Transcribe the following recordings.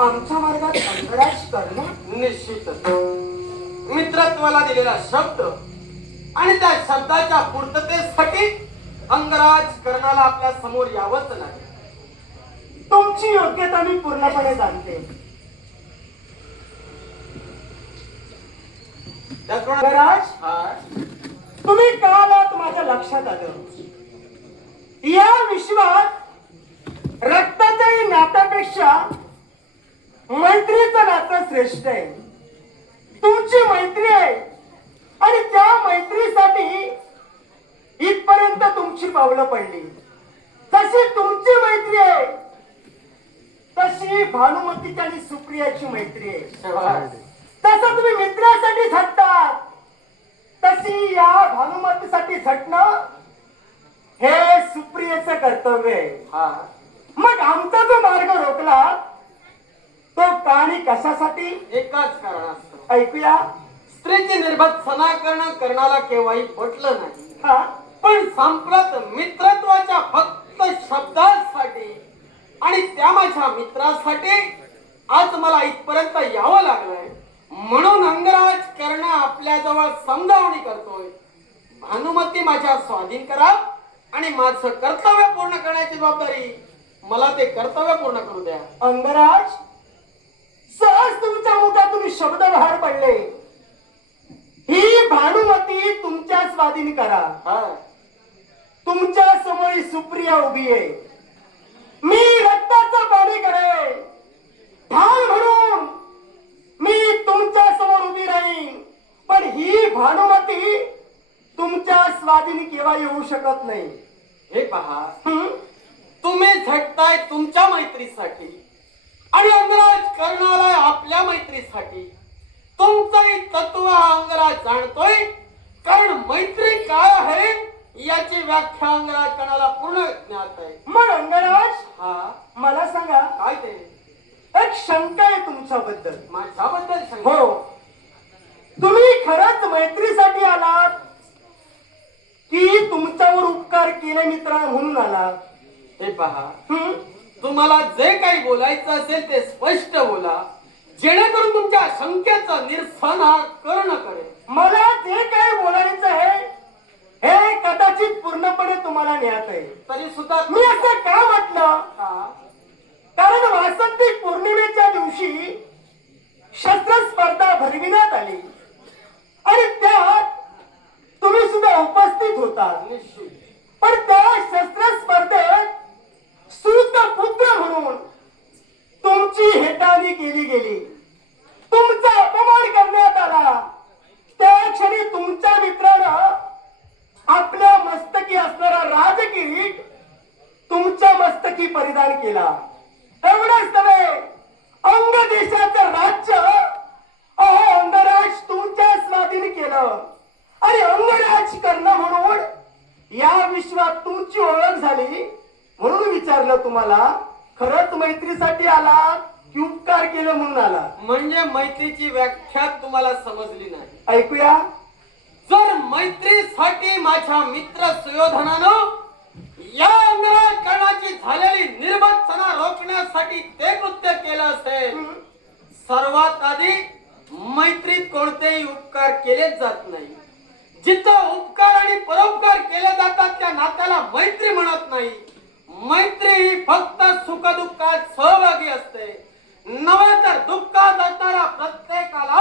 आमच्या मार्गात अंतराश करणं निश्चितच मित्रत्वाला दिलेला शब्द आणि त्या शब्दाच्या पूर्ततेसाठी अंगराज कर्णाला आपल्या समोर यावंच लागेल. तुमची योग्यता मी पूर्णपणे जाणते. अंगराज, तुम्ही का आलात माझ्या लक्षात आलं. या विश्वात रक्ताच्याही नात्यापेक्षा मैत्रीचं नातं श्रेष्ठ आहे. तुमची मैत्री आहे आणि त्या मैत्रीसाठी इथपर्यंत तुमची पावलं पडली. जशी तुमची मैत्री आहे तशी भानुमतीची आणि सुप्रियाची मैत्री आहे. तसं तुम्ही मित्रासाठी झटतात तशी या भानुमतीसाठी झटणं हे सुप्रियेचं कर्तव्य आहे. मग आमचा जो मार्ग रोखला तो का आणि कशासाठी? एकाच कारणास्तव. ऐकूया. स्त्रीची निर्भत्सना करणं कर्णाला केव्हाही पटलं नाही. हा, पण सांप्रत मित्रत्वाच्या फक्त शब्दासाठी आणि त्या माझ्या मित्रासाठी आज मला इथपर्यंत यावं लागलंय. म्हणून अंगराज कर्ण आपल्याजवळ समजावणी करतोय. भानुमती माझ्या स्वाधीन करा आणि माझं कर्तव्य पूर्ण करण्याची जबाबदारी मला ते कर्तव्य पूर्ण करू द्या. अंगराज, सहज तुमच्या मुखातून शब्द बाहेर पडले. ही भानुमती तुमच्या स्वाधीन करा. तुमच्या समोर ही सुप्रिया उभी आहे. मी रक्ताचं पाणी करेन. ढाल म्हणून मी तुमच्या समोर उभी राहीन. पण ही भानुमती तुमच्या स्वाधीन केव्हा येऊ शकत नाही. हे पहा, तुम्ही झटताय तुमच्या मैत्रीसाठी आणि अंगराज कर्णाला आपल्या मैत्रीसाठी. तुमचंही तत्व हा अंगराज जाणतोय. कारण मैत्री काय आहे याची व्याख्या अंगराज कर्णाला पूर्ण ज्ञात आहे. मग अंगराज, हा, मला सांगा, काय ते? एक शंका आहे तुमच्याबद्दल. माझ्याबद्दल सांगा. हो, तुम्ही खरंच मैत्रीसाठी आलात की तुमच्यावर उपकार केले मित्रा म्हणून आलात? हे पहा, तुम्हाला जे काही बोलायचं असेल ते स्पष्ट बोला, जेणेकरून तुमच्या शंकेचं निरसन हा कर्ण करेल. मला जे काही बोलायचं आहे हे कदाचित पूर्णपणे तुम्हाला ज्ञात आहे. तरी सुद्धा मी असं का म्हटलं? कारण वासंतिक पौर्णिमेच्या दिवशी शस्त्र स्पर्धा भरविण्यात आली आणि त्यात तुम्ही सुद्धा उपस्थित होता. पण त्या शस्त्र स्पर्धेत सुत पुत्र म्हणून तुमची हेटाळणी केली गेली. तुमचा अपमान करण्यात आला. त्या क्षणी तुमच्या मित्रानं आपल्या मस्तकी असणारा राजकिरीट तुमच्या मस्तकी परिधान केला. एवढंच नव्हे, अंग देशाचं राज्य अहो अंगराज तुमच्या स्वाधीन केलं आणि अंगराज करणं म्हणून या विश्वात तुमची ओळख झाली. म्हणून विचारलं तुम्हाला, खरंच मैत्रीसाठी आला की उपकार केलं म्हणून आला? म्हणजे मैत्रीची व्याख्या तुम्हाला समजली नाही. ऐकूया. जर मैत्रीसाठी माझ्या मित्र सुयोधनानं या अंगराज कर्णाची झालेली निर्भत्सना रोखण्यासाठी ते कृत्य केलं असेल, सर्वात आधी मैत्रीत कोणतेही उपकार केलेच जात नाही. जिथं उपकार आणि परोपकार केले जातात त्या नात्याला मैत्री म्हणत नाही. मैत्री ही फक्त सुखदुःखात सहभागी असते. नव्हे तर दुःखात असणारा प्रत्येकाला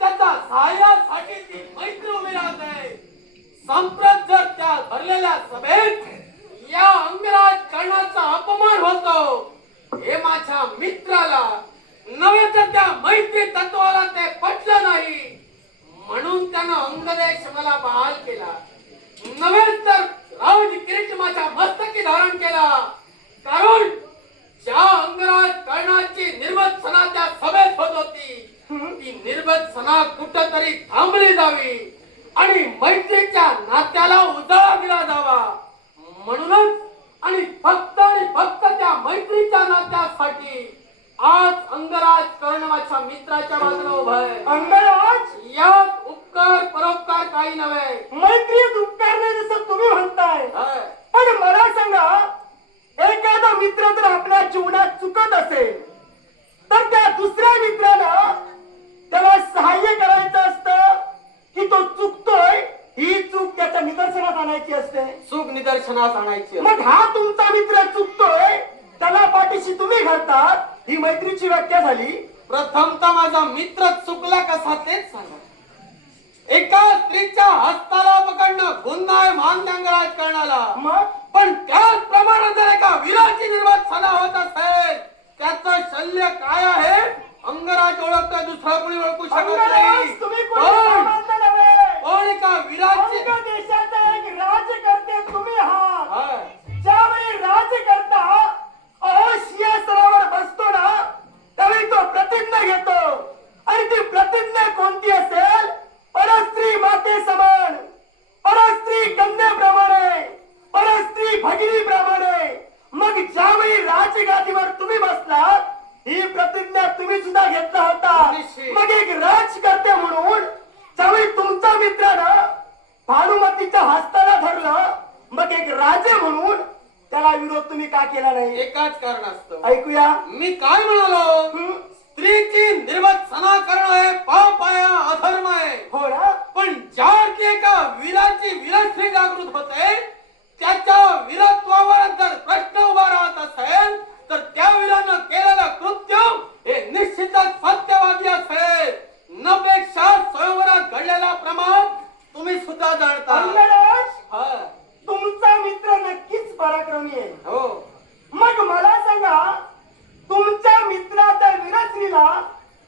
त्याच्या सहाय्यासाठी ती मैत्री उभी राहते. संप्रत जर त्या भरलेल्या सभेत या अंगराज कर्णाचा अपमान होतो, हे माझ्या मित्राला नव्हे तर त्या मैत्री तत्वाला ते पटलं नाही. म्हणून त्यानं अंगदेश मला बहाल केला. नव्हे तर राज किरीट माझ्या मस्तकी धारण केला. कारण ज्या अंगराज कर्णाची निर्भत्सना त्या सभेत होत होती ती निर्भत्सना कुठंतरी थांबली जावी आणि मैत्रीच्या नात्याला उजाळा दिला जावा. म्हणूनच आणि फक्त त्या मैत्रीच्या नात्यासाठी आज अंगराज कर्ण माझ्या मित्राच्या बाजूला उभा आहे. अंगराज, यात उपकार परोपकार काही नव्हे. मैत्रीत उपकार नाही जसं तुम्ही म्हणताय. पण मला सांगा, एखादा मित्र जर आपल्या जीवनात चुकत असेल तर निदर्शनास आणायची मग हा तुमचा मित्र चुकतोय त्याला पाठीशी तुम्ही घालतात, ही मैत्रीची व्याख्या झाली. प्रथमतः माझा मित्र चुकला कसा तेच सांगा. एका स्त्रीच्या हस्ताला पकडणं गुन्हा आहे महानगराज करणाला. मग पण त्याचप्रमाणे जर एका वीराची निर्वासना होत असेल त्याचं शल्य काय आहे अंगराज ओळखतोय, दुसरा कोणी ओळखू शकत अंगराज, नाही. तुम्ही कोणी पण सामान्य नव्हे. पण एका वीराची अंग देशाचा एक राज्यकर्ते तुम्ही आहात. हा. ज्यावेळी राज्यकर्ता सिंहासनावर बसतो ना त्यावेळी तो प्रतिज्ञा घेतो आणि ती प्रतिज्ञा कोणती असेल? परस्त्री माते समान, परस्त्री कन्याप्रमाणे, परस्त्री भगिनीप्रमाणे. मग ज्यावेळी राजगादीवर तुम्ही बसलात ही प्रतिज्ञा तुम्ही सुद्धा घेतला होता. निश्चित. मग एक राजकर्ते म्हणून ज्यावेळी तुमच्या मित्रानं भानुमतीच्या हस्ताला धरलं, मग एक राजे म्हणून त्याला विरोध तुम्ही का केला नाही? एकाच कारण असतं. ऐकूया. मी काय म्हणालो? हं? स्त्रीची निर्वसना करणं हे पाप आहे, अधर्म आहे. हो ना? पण ज्या की एका वीराची वीरश्री जागृत होते त्याच्या वीरत्वावर जर प्रश्न उभा राहत असेल तर त्या वीरानं केलेलं कृत्य हे निश्चितच सत्यवादी असेल. नपेक्षा स्वयंवरात घडलेला प्रमाण तुम्ही सुद्धा जाणता. अंगराज, हा. तुमचा मित्र नक्कीच पराक्रमी आहे. हो. मग मला सांगा, तुमच्या मित्राच्या वीरश्रीला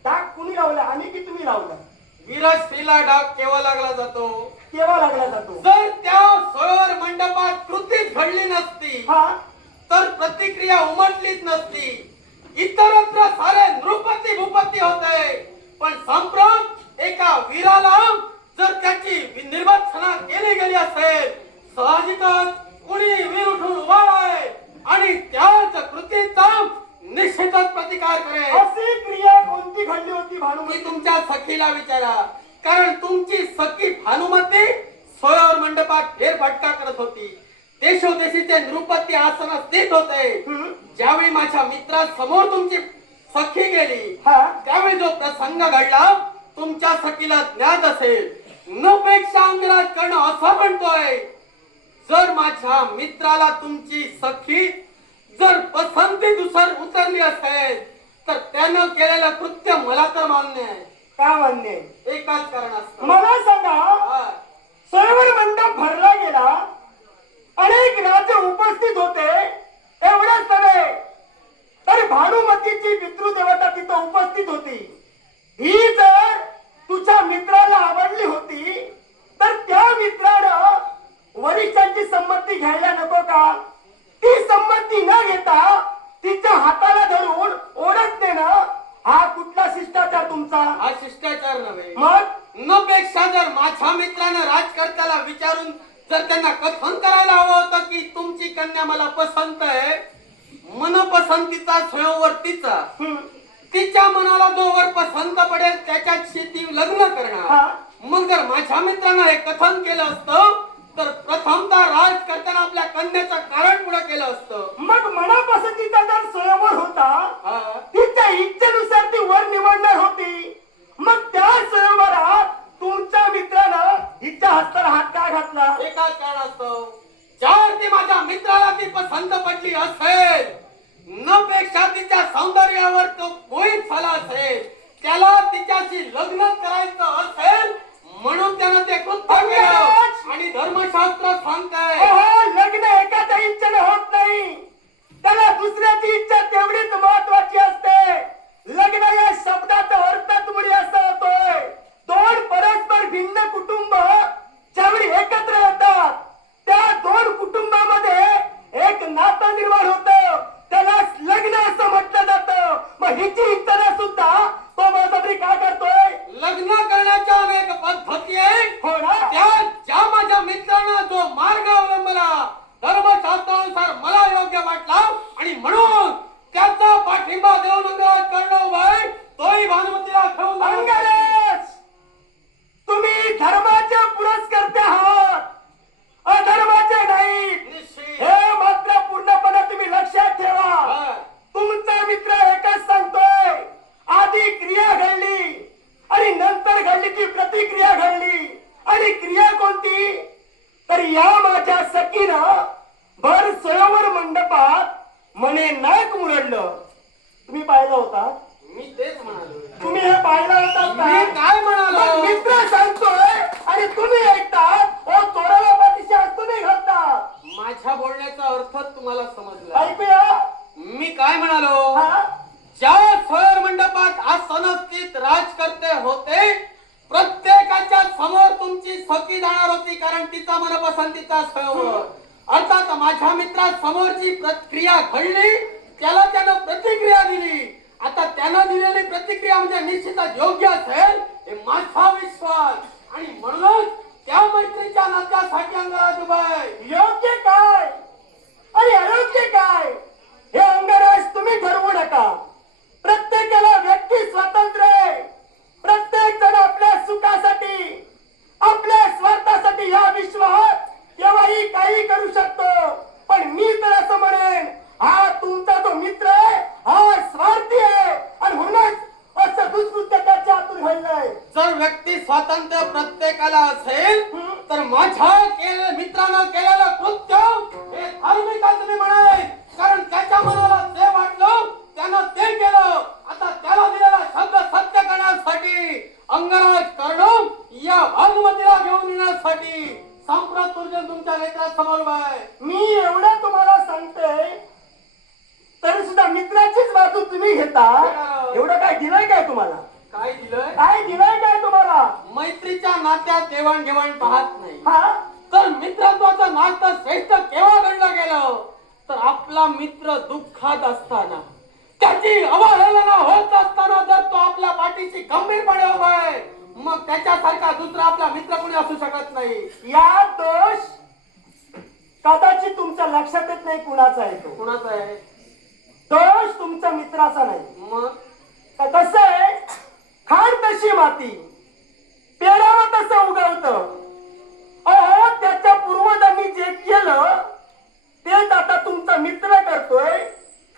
डाग कुणी लावला आणि की तुम्ही लावला? वीरश्रीला डाग केव्हा लागला जातो? केव्हा लागला जातो? जर त्या स्वयंवर मंडपात कृतीच घडली नसती हा, तर प्रतिक्रिया उमटलीच नसती. इतरत्र सारे नृपती भूपती होते. पण संप्रत एका वीराला जर त्याची निर्वसना केली गेली असेल साहजिकच कुणी वीर उठून उभा आहे आणि त्याच कृतीचा निश्चितच प्रतिकार करेल. अशी क्रिया कोणती घडली होती मी भानुमती? तुमच्या सखीला विचारा, कारण तुमची सखी भानुमती स्वयंवर मंडपात फेरफटका करत होती. देशोदेशीचे नृपती आसन स्थित होते. हं? ज्यावेळी माझ्या मित्रासमोर तुमची सखी गेली हा, त्यावेळी जो प्रसंग घडला तुमच्या सखीला ज्ञात असेल. नपेक्षा अंगराज करणं असं म्हणतोय. जर माझ्या मित्राला तुमची सखी जर पसंती दुसर उतरली असेल तर त्यानं केलेलं कृत्य मला तर मान्य आहे. का मान्य आहे? एकाच कारण असतं. मला सांगा, हा. स्वयंवर मंडप भरला गेला, अनेक राजे उपस्थित होते, एवढंच नव्हे तर भानुमतीची पितृदेवता तिथं उपस्थित होती. ही जर तुझ्या मित्राला आवडली होती तर त्या मित्रानं वरिष्ठांची संमती घ्यायला नको का? ती संमती न घेता तिच्या हाताला धरून ओढत नेणं हा कुठला शिष्टाचार तुमचा? हा शिष्टाचार नव्हे. मग नपेक्षा जर माझ्या मित्रानं राजकर्त्याला विचारून जर त्यांना कथन करायला हवं होतं की तुमची कन्या मला पसंत आहे, मनपसंतीचा स्वयंवर तिचा, हं, तिच्या मनाला जो वर पसंत पडेल त्याच्याशी ती लग्न करणार. हा. मग जर माझ्या मित्रानं हे कथन केलं असतं तर प्रथमतः राजकर्त्यानं आपल्या कन्याचं कारण पुढे केलं असतं. मग मनापसंतीचा जर स्वयंवर होता हा. तिच्या इच्छेनुसार ती वर निवडणार होती. मग त्या स्वयंवरात तुमच्या मित्रानं हिच्या हस्ताला हात का घातला? एकाच कारण असतं. जर ती माझ्या मित्राला ती पसंत पडली असेल, नपेक्षा तिच्या सौंदर्यावर तो मोहित झाला असेल, त्याला तिच्याशी लग्न करायचं असेल म्हणून त्यानं ते कृत्य केलं. आणि धर्मशास्त्र सांगतंय अहो, लग्न एकाच्या इच्छेने होत नाही, त्याला दुसऱ्याची इच्छा तेवढीच महत्वाची असते. लग्न या शब्दाचा अर्थच मुळे असा होतोय, दोन परस्पर भिन्न कुटुंब ज्यावेळी एकत्र येतात त्या दोन कुटुंबामध्ये एक नातं निर्माण होतं, त्याला लग्न असं म्हटलं जातं. मग हिची इच्छा सुद्धा तो बळजबरी का करतोय? लग्न करण्याच्या अनेक पद्धती आहेत. हो ना? त्या ज्या माझ्या मित्रानं जो मार्ग अवलंबला धर्मशास्त्रानुसार मला योग्य वाटला आणि म्हणून त्याचा पाठिंबा देऊन अंगराज करणं उभा आहे, तोही भानुमतीला ठेवून जाणार. अंगराज, तुम्ही धर्माचे पुरस्कर्ते आहात, अधर्माचे नाही. निश्चित. हे मात्र पूर्णपणे तुम्ही लक्षात ठेवा. हा. तुमचा मित्र एकच सांगतोय, पाहिला होता? मी तेच म्हणालो. तुम्ही हे पाहिला होता मी काय म्हणालो? मग मित्र सांगतोय आणि तुम्ही ऐकतात. ओ चोराला पाठीशी हात तुम्ही घालता. माझ्या बोलण्याचा अर्थ तुम्हाला समजला? ऐकूया. मी काय म्हणालो? हा? ज्या स्वयं मंडपात आसनस्थित राजकर्ते होते, प्रत्येकाच्या समोर तुमची सखी जाणार होती, कारण तिचा मनपसंतीचा स्वयंवर. अर्थात माझ्या मित्रा समोरची प्रतिक्रिया घडली, त्यानं प्रतिक्रिया दिली. आता त्यानं दिलेली प्रतिक्रिया म्हणजे निश्चितच योग्य असेल हे माझा विश्वास, आणि म्हणूनच त्या मैत्रीच्या नात्यासाठी अंगराज उभे. योग्य काय आणि अयोग्य काय हे अंगराज तुम्ही ठरवू नका. प्रत्येकाला व्यक्ती स्वातंत्र्य आहे. प्रत्येक जण आपल्या सुखासाठी, आपल्या स्वार्थासाठी या विश्वात केव्हाही काही करू शकतो. पण मी तर असं म्हणेन, हा तुमचा जो मित्र आहे हा स्वार्थी आहे, आणि म्हणूनच असं दुष्कृत्य त्याच्या हातून घडलंय. जर व्यक्ती स्वातंत्र्य प्रत्येकाला असेल तर माझ्या मित्रानं केलेलं कृत्य हे धार्मिक तुम्ही म्हणाले, कारण त्याच्या मनाला जे वाटलं त्यानं ते केलं. आता त्याला दिलेला शब्द सत्य करण्यासाठी अंगराज करणं या भागमतीला घेऊन येण्यासाठी सांप्रत तुर्जन तुमच्या नेत्रासमोर आहे. मी एवढं तुम्हाला सांगते तरी सुद्धा मित्राचीच बाजू तुम्ही घेता. एवढं काय दिलंय काय तुम्हाला? काय दिलंय? काय दिलंय काय तुम्हाला? मैत्रीच्या नात्यात देवाणघेवाण पाहत नाही. हा? तर मित्रत्वाचं नातं श्रेष्ठ केव्हा घडलं गेलं तर आपला मित्र दुःखात असताना, त्याची अवहेलना होत असताना जर तो आपल्या पाठीशी गंभीरपणे उभा आहे, मग त्याच्यासारखा दुसरा आपला मित्र कोणी असू शकत नाही. या दोष कदाचित तुमच्या लक्षात येत नाही कुणाचा आहे तो. कुणाचा आहे? दोष तुमच्या मित्राचा नाही. मग कसं आहे, खाण तशी माती, पेरावं तसं उगवतं. अहो त्याच्या पूर्वजांनी जे केलं तेच आता तुमचा मित्र करतोय.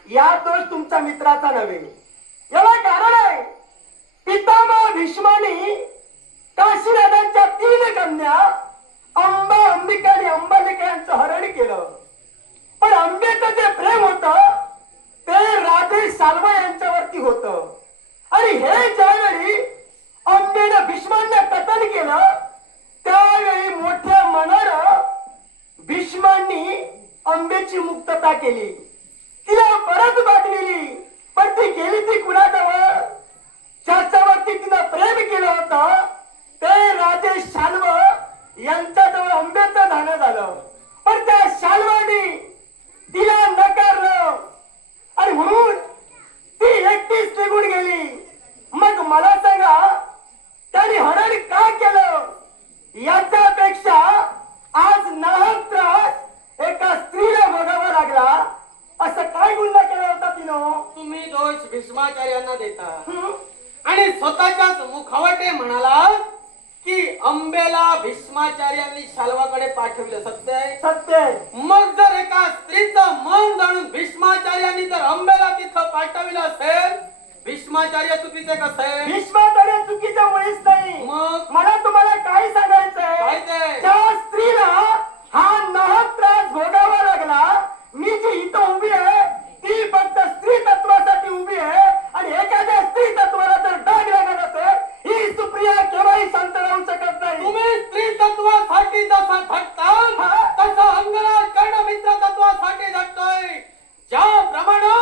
या दोष तुमच्या मित्राचा नव्हे. याला कारण आहे, पितामह भीष्मानी काशी नद्यांच्या 3 कन्या अंबा, अंबिका आणि अंबालिका यांचं हरण केलं. पण अंबेचं जे प्रेम होतं ते राजे शाल्व यांच्यावरती होतं. आणि हे ज्यावेळी अंबेनं भीष्मांना कथन केलं त्यावेळी मोठ्या मनानं भीष्मांनी अंबेची मुक्तता केली, तिला परत पाठविली. पण ती गेली ती कुणाजवळ? ज्याच्यावरती तिनं प्रेम केलं होतं ते राजे शाल्व यांच्याजवळ अंबेचं धान झालं. पण त्या शाल्वानी तिला नकारलं आणि म्हणून ती एकटीच निघून गेली. मग मला सांगा, त्यांनी हरण का केलं? याच्यापेक्षा आज नाहक त्रास एका स्त्रीला भोगावा लागला. असं काय गुन्हा केला होता तिनं? तुम्ही दोष भीष्माचार्यांना देता आणि स्वतःच्याच मुखवटे म्हणाला की अंबेला भीष्माचार्यांनी शाल्वाकडे पाठवलं. सत्य आहे? सत्य आहे. मग जर एका स्त्रीचं मन जाणून भीष्माचार्यांनी जर अंबेला तिथं पाठविलं असेल, भीष्माचार्य चुकीचे कसे? भीष्माचार्य चुकीचं मुळीच नाही. मग मला तुम्हाला काय सांगायचंय, काय ते? त्या स्त्रीला हा नाहक त्रास भोगावा लागला. मी जी इथं उभी आहे ती फक्त स्त्री तत्वासाठी उभी आहे. आणि एखाद्या स्त्री तत्वाला जर डाग लागत असेल, ही सुप्रिया केव्हाही शांत राहू शकत नाही. तुम्ही स्त्री तत्वासाठी जसा झटता तसा अंगराज कर्ण मित्र तत्वासाठी झटतोय. ज्याप्रमाणे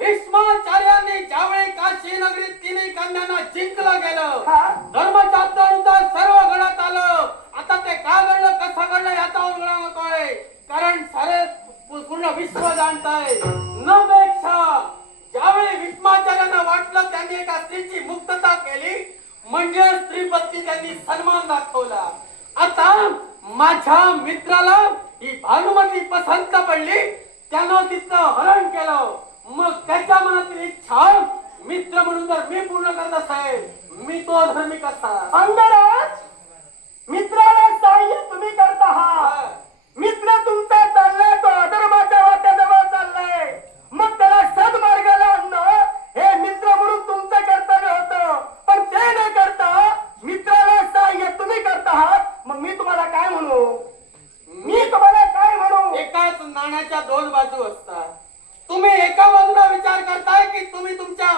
भीष्माचार्यांनी ज्यावेळी काशी नगरीत 3 कन्यांना जिंकलं गेलं, धर्मशास्त्रानुसार सर्व घडत आलं. आता ते का घडलं, कसं घडलं याचा उलगडा होतोय, कारण सारे पूर्ण विश्व जाणताय. न पेक्षा ज्यावेळी भीष्माचार्यांना वाटलं त्यांनी एका स्त्रीची मुक्तता केली म्हणजे स्त्रीपत्नी त्यांनी सन्मान दाखवला. आता माझ्या मित्राला ही भानुमती पसंत पडली, त्यानं तिचं हरण केलं. मग त्याच्या मनातील इच्छा मित्र म्हणून जर मी पूर्ण करत असेल, मी तो धर्मी कसा? अंगराज, मित्राला सहाय्य तुम्ही करता आहात. मित्र तुमचा चाललाय तो अधर्माच्या वाट्याजवळ चाललाय. मग त्याला सद्मार्गाला आणणं हे मित्र म्हणून तुमचं कर्तव्य होतं. पण ते न करता मित्राला सहाय्य तुम्ही करता आहात. मग मी तुम्हाला काय म्हणू? एकाच नाण्याच्या 2 बाजू असतात. तुम्ही एका बाजूला विचार करताय की तुम्ही तुमच्या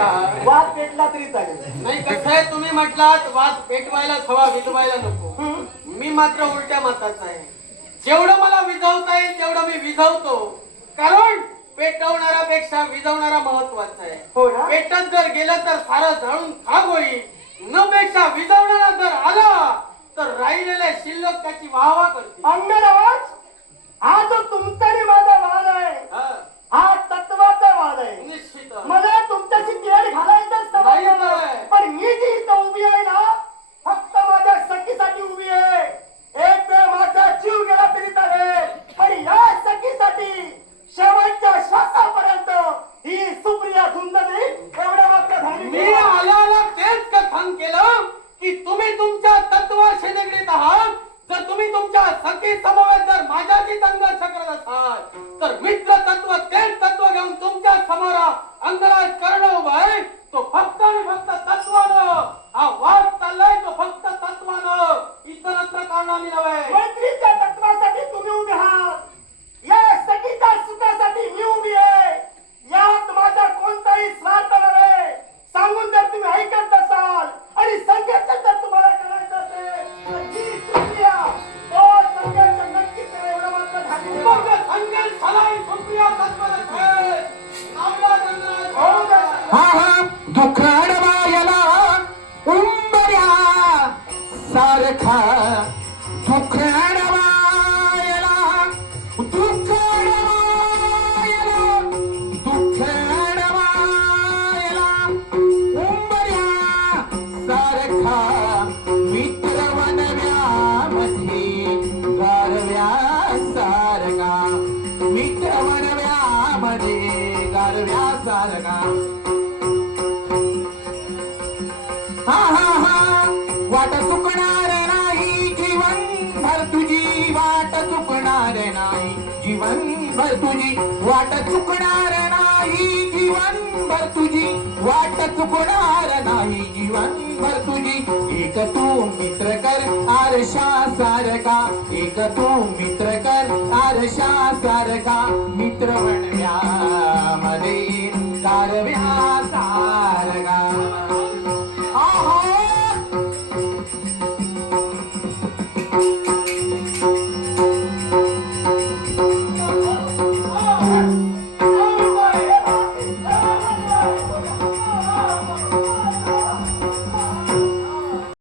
काय वाद पेटला तरी चालेल. नाही कसं आहे, तुम्ही म्हटलात वाद पेटवायलाच हवा, विजवायला नको. हं? मी मात्र उलट्या मताचा आहे. जेवढं मला विझवता येईल तेवढं मी विझवतो, कारण पेटवणाऱ्यापेक्षा विझवणारा महत्वाचा आहे. हो ना? पेटत जर गेलं तर सारं जळून खाक होईल, न पेक्षा विझवणारा जर आला तर राहिलेल्या शिल्लक त्याची वाहवा करते. अंगणवाज, हा जो तुमचा आणि माझा वाद आहे, हा, हा तत्वाचा वाद आहे. निश्चित. मला तुमच्याशी तेढ घालायचंच नाही नव्हतं. आहे. पण मी जी इथं उभी आहे ना, फक्त माझ्या सखीसाठी उभी आहे. एक वेळ माझा जीव गेला तरी चालेल, पण या सखीसाठी शेवटच्या श्वासापर्यंत ही सुप्रिया धुंद देईल एवढ्या मात्र धार्मिक मी आहे. आल्याला तेच कथन केलं की तुम्ही तुमच्या तत्वाशी निगडीत आहात. जर तुम्ही तुमच्या सखी समवेत जर माझ्याशी संघर्ष करत असाल तर मित्र तत्व तेच तत्व घेऊन तुमच्या समोर अंगराज करणं उभं आहे. तो फक्त आणि फक्त तत्वानं हा वाद चाललाय, तो फक्त तत्वानं, इतरत्र कारणाने नव्हे. मैत्रीच्या तत्वासाठी तुम्ही उभे आहात, या सखीच्या सुखासाठी मी उभी आहे. यात माझा कोणताही स्वार्थ नव्हे. सांगून जर तुम्ही ऐकत नसाल आणि संघर्ष जर तुम्हाला करायचं असेल तर ही सुप्रिया तो संघर्ष नक्की करेल एवढं मात्र खात्री मग द्या. संघर्ष झालाय सुप्रिया तत्वानं खेळ. नावला जंगलात. हो का? हा हा दुखडवायला उंबऱ्या सारखा दुखडवायला दुखडवायला उंबऱ्या सारखा मित्र वनव्यामध्ये गारव्या सारखा मित्र वनव्यामध्ये गारव्या सारखा हा हा हा वाट चुकणार नाही जीवनभर तुझी वाट चुकणार नाही जीवनभर तुझी वाट चुकणार नाही जीवनभर तुझी वाट चुकणार नाही जीवनभर तुझी एक तू मित्र कर आरशा सारखा एक तू मित्र कर आरशा सारखा मित्र